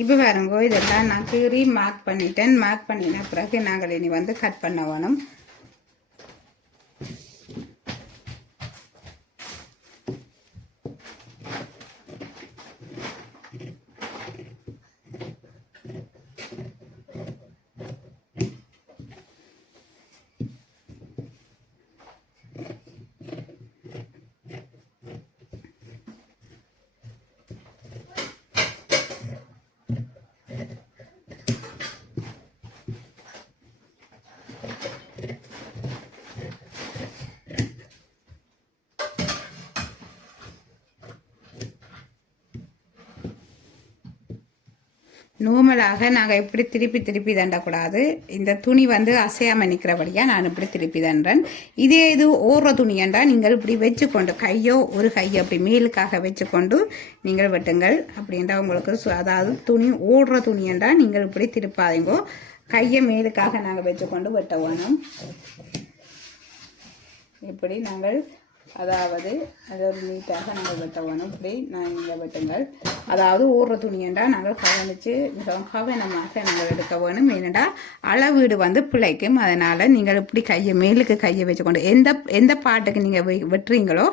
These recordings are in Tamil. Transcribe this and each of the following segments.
இப்போ பாருங்க, இதெல்லாம் நான் கீறி மார்க் பண்ணிட்டேன். மார்க் பண்ணின பிறகு நாங்கள் இனி வந்து கட் பண்ண வேணும். நார்மலாக நாங்கள் இப்படி திருப்பி தண்டக்கூடாது. இந்த துணி வந்து அசையாமல் நிற்கிறபடியாக நான் இப்படி திருப்பி தண்டுறேன். இதே இது ஓடுற துணியண்டா நீங்கள் இப்படி வச்சுக்கொண்டு கையோ ஒரு கையோ அப்படி மேலுக்காக வச்சுக்கொண்டு நீங்கள் வெட்டுங்கள். அப்படின்றா உங்களுக்கு அதாவது துணி ஓடுற துணியண்டா நீங்கள் இப்படி திருப்பாதீங்கோ. கையை மேலுக்காக நாங்கள் வச்சுக்கொண்டு வெட்ட வேணும். இப்படி நாங்கள் அதாவது அது ஒரு நீட்டாக நாங்கள் வெட்ட வேணும். இப்படி நீங்கள் வெட்டுங்கள். அதாவது ஊறுற துணியண்டா நாங்கள் கவனித்து மிகவும் கவனமாக நாங்கள் எடுக்க வேணும். ஏனெண்டா அளவீடு வந்து பிழைக்கும். அதனால் நீங்கள் இப்படி கையை மேலுக்கு கையை வச்சுக்கொண்டு எந்த பாட்டுக்கு நீங்கள் வெட்டுறீங்களோ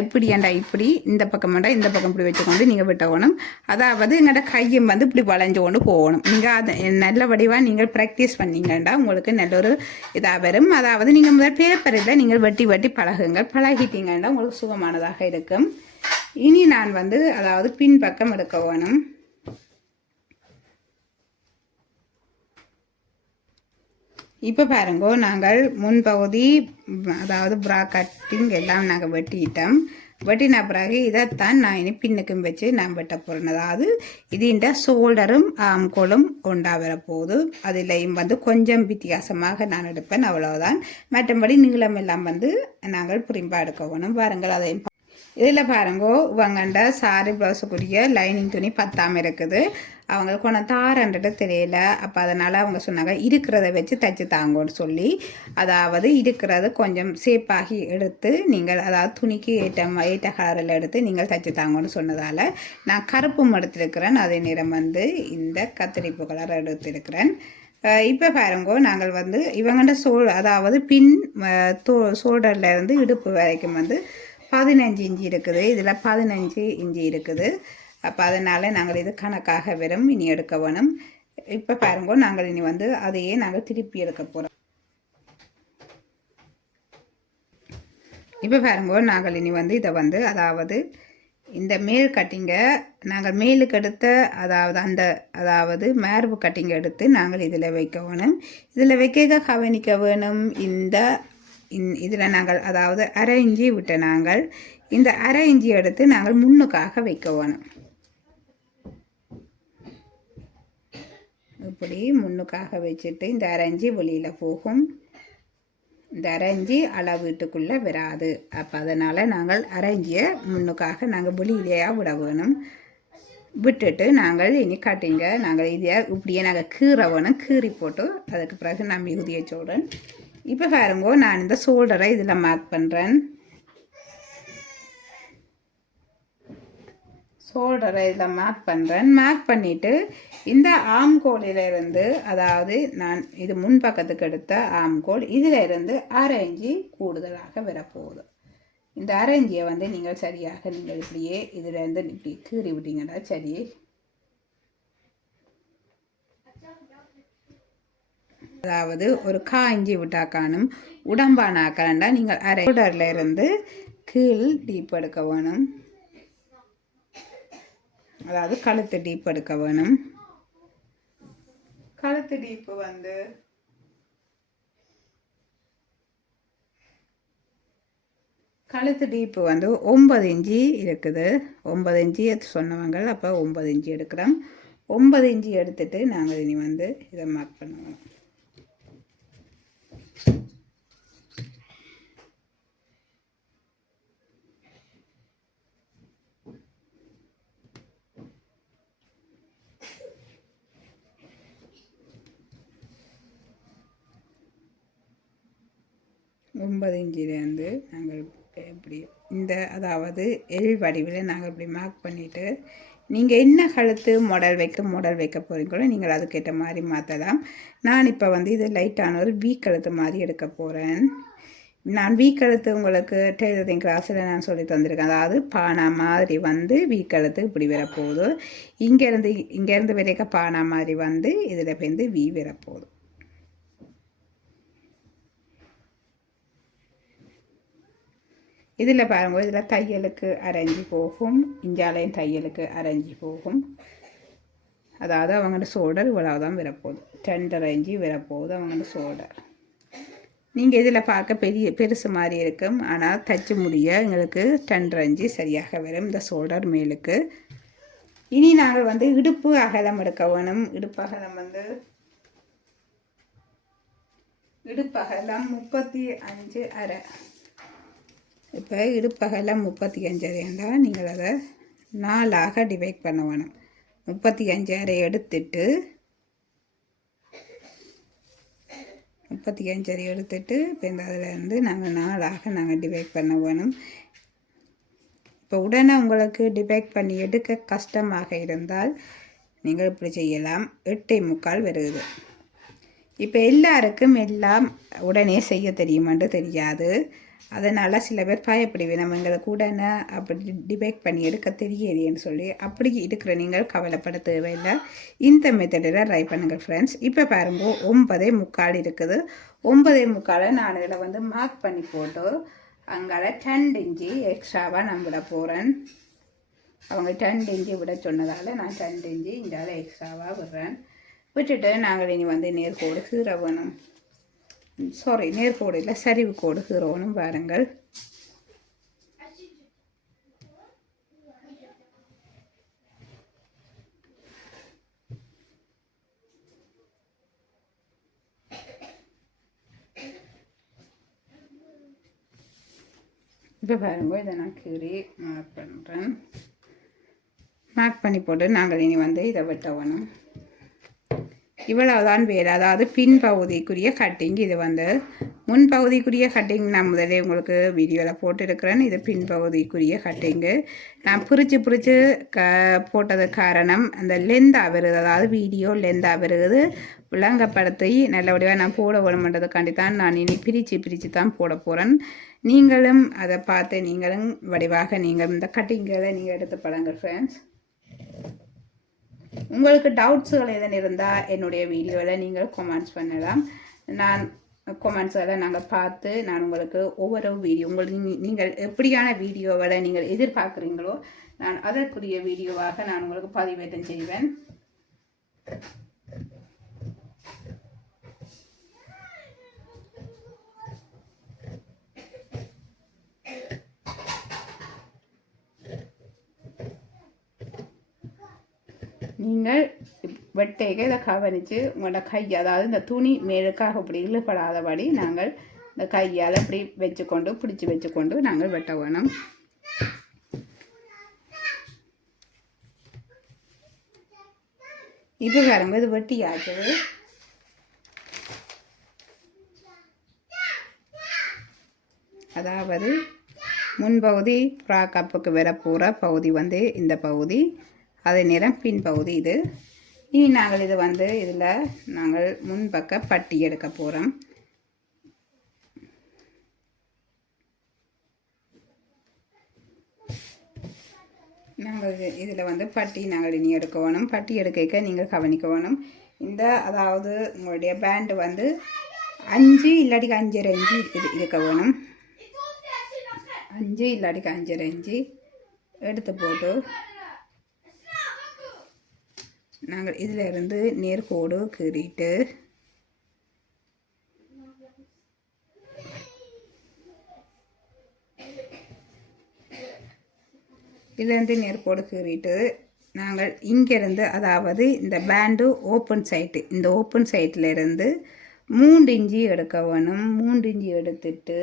இப்படியாண்டா இப்படி இந்த பக்கம் வேண்டாம் இந்த பக்கம் இப்படி வச்சுக்கொண்டு நீங்கள் வெட்ட வேணும். அதாவது எங்கள்ட கையும் வந்து இப்படி வளைஞ்சு கொண்டு போகணும். நீங்கள் அதை நல்ல வடிவாக நீங்கள் ப்ராக்டிஸ் பண்ணீங்கண்டா உங்களுக்கு நல்ல ஒரு இதாக வரும். அதாவது நீங்கள் முதல் பேப்பரில் நீங்கள் வெட்டி பழகுங்கள். பழகிட்டீங்கன்னா உங்களுக்கு சுகமானதாக இருக்கும். இனி நான் வந்து அதாவது பின்பக்கம் எடுக்க வேணும். இப்போ பாருங்க, நாங்கள் முன்பகுதி அதாவது ப்ரா கட்டிங் எல்லாம் நாங்கள் வெட்டிட்டோம். வெட்டின பிறகு இதைத்தான் நான் இனி பின்னுக்கும் வச்சு நான் வெட்ட போகிறேன். அதாவது இதுண்ட ஷோல்டரும் ஆம்கோலும் ஒன்றா வரப்போகுது. அதிலையும் வந்து கொஞ்சம் வித்தியாசமாக நான் எடுப்பேன், அவ்வளவுதான். மற்றபடி நீளம் எல்லாம் வந்து நாங்கள் புரிம்பாக எடுக்க வேணும். பாருங்கள், அதையும் இதில் பாருங்கோ இவங்கண்ட சாரி ப்ளவுஸுக்குரிய லைனிங் துணி பத்தாமல் இருக்குது. அவங்களுக்கு ஒன்று தாரன்றது தெரியல. அப்போ அதனால் அவங்க சொன்னாங்க இருக்கிறத வச்சு தைச்சி தாங்கன்னு சொல்லி. அதாவது இருக்கிறது கொஞ்சம் சேப்பாகி எடுத்து நீங்கள் அதாவது துணிக்கு ஏற்ற கலரில் எடுத்து நீங்கள் தைச்சி தாங்கன்னு சொன்னதால் நான் கருப்பும் எடுத்திருக்கிறேன். அதே நேரம் வந்து இந்த கத்திரிப்பு கலர் எடுத்திருக்கிறேன். இப்போ பாருங்கோ, நாங்கள் வந்து இவங்கண்ட அதாவது பின் ஷோல்டர்லேருந்து இடுப்பு வரைக்கும் வந்து 15 இன்ச்சு இருக்குது. இதில் 15 இன்ச்சு இருக்குது. அப்போ அதனால் நாங்கள் இது கணக்காக வரும். இனி எடுக்க வேணும். இப்போ பாருங்க, நாங்கள் இனி வந்து அதையே நாங்கள் திருப்பி எடுக்க போகிறோம். இப்போ பாருங்க, நாங்கள் இனி வந்து இதை வந்து அதாவது இந்த மேல் கட்டிங்கை நாங்கள் மேலுக்கு எடுத்த அதாவது மேர்பு கட்டிங்கை எடுத்து நாங்கள் இதில் வைக்க வேணும். இதில் வைக்க கவனிக்க வேணும். இதில் நாங்கள் அதாவது அரை இஞ்சி விட்ட நாங்கள் இந்த அரை இஞ்சி எடுத்து நாங்கள் முன்னுக்காக வைக்க வேணும். இப்படி முன்னுக்காக வச்சுட்டு இந்த அரை இஞ்சி வெளியில் போகும். இந்த அரை இஞ்சி அளவீட்டுக்குள்ளே வராது. அப்போ அதனால் நாங்கள் அரை இஞ்சியை முன்னுக்காக நாங்கள் வெளியிலேயே விட வேணும். விட்டுட்டு நாங்கள் இனி கட்டிங்க நாங்கள் இதை இப்படியே நாங்கள் கீற வேணும். கீறி போட்டு அதுக்கு பிறகு நான் மிகுதியை சொல்கிறேன். இப்போ பாருங்க, நான் இந்த ஷோல்டரை இதில் மார்க் பண்ணுறேன். ஷோல்டரை இதில் மார்க் பண்ணிவிட்டு இந்த ஆம்கோலிலிருந்து அதாவது நான் இது முன்பக்கத்துக்கு எடுத்த ஆம்கோல் இதிலிருந்து அரை இஞ்சி கூடுதலாக வரப்போகுது. இந்த அரை இஞ்சியை வந்து நீங்கள் சரியாக நீங்கள் இப்படியே இதிலேருந்து இப்படி கீறி விட்டீங்கன்னா சரி. அதாவது ஒரு இஞ்சி விட்டா காணும் உடம்பானாக்கண்டா நீங்கள் அரை ஷோல்டர்ல இருந்து கீழ் டீப் எடுக்க வேணும். அதாவது கழுத்து டீப் எடுக்க வேணும். கழுத்து டீப்பு வந்து கழுத்து டீப்பு வந்து 9 இன்ச்சு இருக்குது. 9 இன்ச்சு சொன்னவங்க அப்போ 9 இன்ச்சு எடுக்கிறோம். 9 இன்ச்சு எடுத்துட்டு நாங்கள் இனி வந்து இதை மார்க் பண்ணுவோம். ஒன்பது இன்ச்சிலேருந்து நாங்கள் இப்படி இந்த அதாவது எல் வடிவில் நாங்கள் இப்படி மார்க் பண்ணிவிட்டு நீங்கள் என்ன கழுத்து மாடல் வைக்க போகிறீங்களோ நீங்கள் அதுக்கேற்ற மாதிரி மாற்றலாம். நான் இப்போ வந்து இது லைட்டான ஒரு வீ கழுத்து மாதிரி எடுக்க போகிறேன். நான் வீக்கழுத்து உங்களுக்கு டெய்லரிங் கிளாஸில் நான் சொல்லி தந்திருக்கேன். அதாவது பானா மாதிரி வந்து வீக்கழுத்து இப்படி வரப்போகுது. இங்கேருந்து வரைக்க பானா மாதிரி வந்து இதில் வந்து வீ வரப்போகுது. இதில் பாருங்க, இதில் தையலுக்கு அரைஞ்சி போகும், இஞ்சாலையும் தையலுக்கு அரைஞ்சி போகும். அதாவது அவங்களோட சோல்டர் இவ்வளவுதான் வரப்போகுது. 2.5 இன்ச்சு வரப்போகுது அவங்களோட சோல்டர். நீங்கள் இதில் பார்க்க பெருசு மாதிரி இருக்கும், ஆனால் தச்சு முடிய எங்களுக்கு 2.5 இன்ச்சு சரியாக வரும் இந்த சோல்டர் மேலுக்கு. இனி நாங்கள் வந்து இடுப்பு அகலம் எடுக்க வேணும். இடுப்பு அகலம் 35.5. இப்போ இடுப்பகலம் 35.5 நீங்கள் அதை 4ஆக டிவைட் பண்ண வேணும். 35.5 எடுத்துட்டு 35 எடுத்துட்டு இப்போ இந்த அதிலேருந்து நாங்கள் 4ஆக நாங்கள் டிவைட் பண்ண வேணும். இப்போ உடனே உங்களுக்கு டிவைட் பண்ணி எடுக்க கஷ்டமாக இருந்தால் நீங்கள் இப்படி செய்யலாம். 8.25 வருது. இப்போ எல்லாருக்கும் எல்லாம் உடனே செய்ய தெரியுமான்னு தெரியாது. அதனால் சில பேர் பயப்படுவேன், நம்ம எங்களுக்கு உடனே அப்படி டிவைட் பண்ணி எடுக்க தெரியலையேன்னு சொல்லி. அப்படி இருக்கிற நீங்கள் கவலைப்பட தேவையில்லை. இந்த மெத்தடில் ட்ரை பண்ணுங்கள் ஃப்ரெண்ட்ஸ். இப்போ பாருங்க 9.25 இருக்குது. 9.25 நான் இதில் வந்து மார்க் பண்ணி போட்டு அங்கால 2 இன்ச்சு எக்ஸ்ட்ராவாக நான் விட போகிறேன். அவங்க 2 இன்ச்சு விட சொன்னதால் நான் 2 இன்ச்சு இந்தால எக்ஸ்ட்ராவாக விடுறேன். விட்டுட்டு நாங்கள் இனி வந்து நேர்கோடு கீரை வேணும். நேர்கோடு இல்லை, சரிவு கோடு கீரோனும் பாருங்கள். இப்போ பாருங்க, இதை நான் கீறி மார்க் பண்ணுறேன். மார்க் பண்ணி போட்டு நாங்கள் இனி வந்து இதை வெட்டணும். இவ்வளவுதான் வேறு. அதாவது பின்பகுதிக்குரிய கட்டிங். இது வந்து முன்பகுதிக்குரிய கட்டிங் நான் முதலே உங்களுக்கு வீடியோவில் போட்டிருக்கிறேன். இது பின்பகுதிக்குரிய கட்டிங்கு. நான் பிரித்து போட்டது காரணம் அந்த லெந்தாக வருது, அதாவது வீடியோ லெந்தாக வருது. விளங்கப்படுத்தி நல்லபடியாக நான் போட வேணுமென்றதுக்காண்டி தான் நான் இனி பிரித்து தான் போட போகிறேன். நீங்களும் அதை பார்த்து நீங்களும் வடிவாக நீங்கள் இந்த கட்டிங்களை நீங்கள் எடுத்து பழங்கள் ஃப்ரெண்ட்ஸ். உங்களுக்கு டவுட்ஸுகள் எதுவும் இருந்தால் என்னுடைய வீடியோவில் நீங்கள் கமெண்ட்ஸ் பண்ணலாம். நான் கமெண்ட்ஸெல்லாம் நாங்கள் பார்த்து நான் உங்களுக்கு ஒவ்வொரு வீடியோ உங்களுக்கு நீங்கள் எப்படியான வீடியோவை நீங்கள் எதிர்பார்க்குறீங்களோ நான் அதற்குரிய வீடியோவாக நான் உங்களுக்கு பதிவேற்றம் செய்வேன். நீங்கள் வெட்டைக்கு இதை கவனித்து உங்களோட கை, அதாவது இந்த துணி மேலுக்காக இப்படி இழுப்படாதபடி நாங்கள் இந்த கையால் இப்படி வச்சுக்கொண்டு பிடிச்சி வச்சுக்கொண்டு நாங்கள் வெட்ட வேணும். இப்போ பாருங்க, இது வெட்டி ஆச்சுது. அதாவது முன்பகுதி ஃப்ராக் கப்புக்கு வர போகிற பகுதி வந்து இந்த பகுதி, அதே நேரம் பின்பகுதி இது. இனி நாங்கள் இது வந்து இதில் நாங்கள் முன்பக்க பட்டி எடுக்க போகிறோம். நாங்கள் இதில் வந்து பட்டி நாங்கள் இனி எடுக்க வேணும். பட்டி எடுக்க நீங்கள் கவனிக்க வேணும். இந்த அதாவது உங்களுடைய பேண்டு வந்து 5 இல்லாட்டிக்கு 5.5 இன்ச்சு இருக்க வேணும். 5 இல்லாட்டிக்கு 5.5 இன்ச்சு எடுத்து போட்டு நாங்கள் இதில் இருந்து நேர்கோடு கீறிட்டு இதிலேருந்து நேர்கோடு கீறிட்டு நாங்கள் இங்கேருந்து, அதாவது இந்த பேண்டு ஓப்பன் சைட்டு, இந்த ஓப்பன் சைட்டில் இருந்து 3 இன்ச்சு எடுக்க வேணும். 3 இன்ச்சு எடுத்துட்டு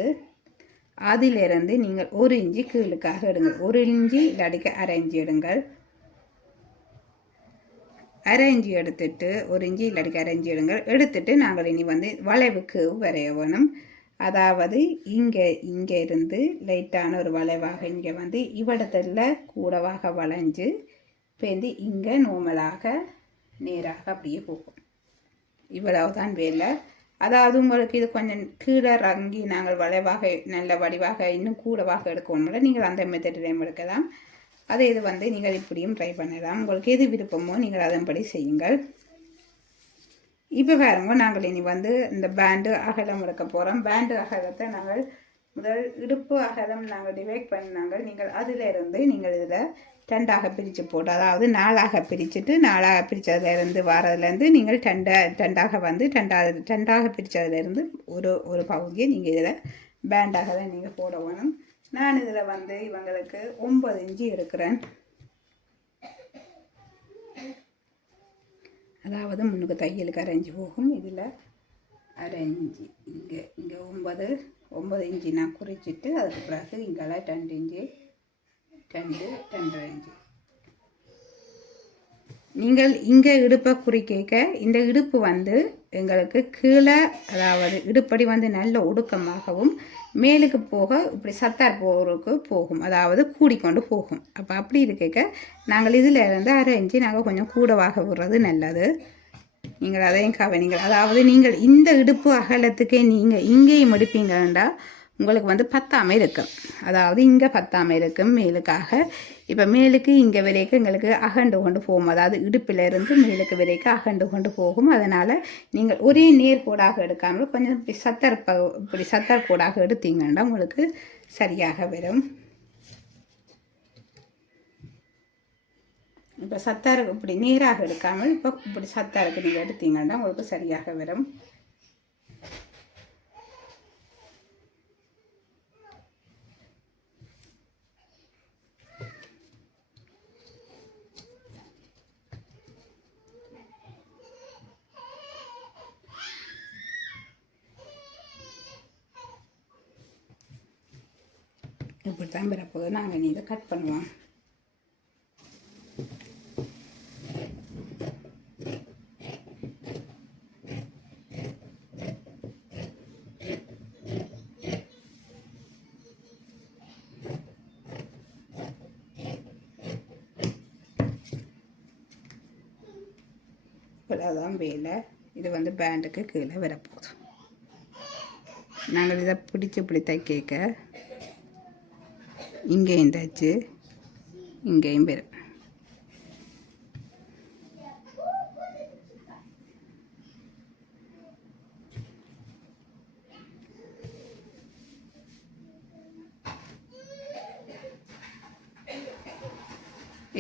அதிலிருந்து நீங்கள் 1 இன்ச்சு கீழுக்காக எடுங்கள். 1 இன்ச்சு இல்லாட்டிக்கு 1/2 இன்ச்சு எடுங்கள். 1/2 இன்ச்சு எடுத்துட்டு 1 இன்ச்சு இல்லாட்டிக்கு 1/2 இன்ச்சு எடுங்கள். எடுத்துட்டு நாங்கள் இனி வந்து வளைவுக்கு வரைய வேணும். அதாவது இங்கே இருந்து லைட்டான ஒரு வளைவாக இங்கே வந்து இவ்விடத்தில் கூடவாக வளைஞ்சு பேந்து இங்கே நார்மலாக நேராக அப்படியே போகும். இவ்வளவுதான் வேலை. அதாவது உங்களுக்கு இது கொஞ்சம் கீழே இறங்கி நாங்கள் வளைவாக நல்ல வடிவாக இன்னும் கூடவாக எடுக்கணும்ல, நீங்கள் அந்த மெத்தட்லையும் எடுக்கலாம். அதை இது நீங்கள் இப்படியும் ட்ரை பண்ணலாம். உங்களுக்கு எது விருப்பமோ நீங்கள் அதன்படி செய்யுங்கள். இப்போ பாருங்க, நாங்கள் இனி இந்த பேண்டு அகலம் எடுக்க போகிறோம். பேண்டு அகலத்தை நாங்கள் முதல் இடுப்பு அகலம் நாங்கள் டிவைட் பண்ணினாங்க. நீங்கள் அதிலிருந்து நீங்கள் இதில் 2ஆக பிரித்து போட்டு, அதாவது 4ஆக பிரிச்சுட்டு 4ஆக பிரித்ததுலேருந்து வாரதுலேருந்து நீங்கள் 2ஆக 2ஆக பிரித்ததுலேருந்து ஒரு பகுதியை நீங்கள் இதில் பேண்டாக தான் நீங்கள் போட வேணும். நான் இதில் இவங்களுக்கு 9 இன்ச்சு எடுக்கிறேன். அதாவது முன்னுக்கு தையலுக்கு 1/2 இன்ச்சு போகும். இதில் 1/2 இன்ச்சு இங்கே 9 இன்ச்சு நான் குறிச்சிட்டு அதுக்கு பிறகு இங்கெல்லாம் 2 இன்ச்சு 2.5 இன்ச்சு நீங்கள் இங்கே இடுப்பை குறிக்க இந்த இடுப்பு எங்களுக்கு கீழே, அதாவது இடுப்படி நல்ல ஒடுக்கமாகவும் மேலுக்கு போக இப்படி சத்தார் போகிறதுக்கு போகும், அதாவது கூடிக்கொண்டு போகும். அப்படி இருக்க நாங்கள் இதில் இருந்து 1/2 இன்ச்சு நாங்கள் கொஞ்சம் கூடவாக விடுறது நல்லது. நீங்கள் அதையும் கவனிங்கள். அதாவது நீங்கள் இந்த இடுப்பு அகலத்துக்கே நீங்கள் இங்கேயும் எடுப்பீங்கன்னா உங்களுக்கு பத்தாமல் இருக்கும். அதாவது இங்கே பத்தாமல் இருக்கும் மேலுக்காக. இப்போ மேலுக்கு இங்கே வரைக்கும் எங்களுக்கு அகண்டு கொண்டு போகும், அதாவது இடுப்பிலிருந்து மேலுக்கு வரைக்கும் அகண்டு கொண்டு போகும். அதனால் நீங்கள் ஒரே நேர்கோடாக எடுக்காமல் கொஞ்சம் இப்படி சத்தர் கோடாக எடுத்தீங்கன்னா உங்களுக்கு சரியாக வரும். இப்போ சத்தாருக்கு இப்படி நேராக எடுக்காமல் இப்போ இப்படி சத்தாருக்கு நீங்கள் எடுத்தீங்கன்னா உங்களுக்கு சரியாக வரும். இப்படி தான் வரப்போகுது. நாங்கள் இதை கட் பண்ணுவோம். இவ்வளோதான் வேலை. இது பேண்டுக்கு கீழே வரப்போகுது. நாங்கள் இதை பிடிச்சி இப்படி தைக்க இங்கேயும் தைச்சு இங்கேயும் வரும்.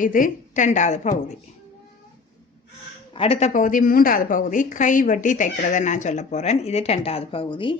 இது 2வது பகுதி. அடுத்த பகுதி 3வது பகுதி கை வெட்டி தைக்கிறத நான் சொல்ல போகிறேன். இது 2வது பகுதி.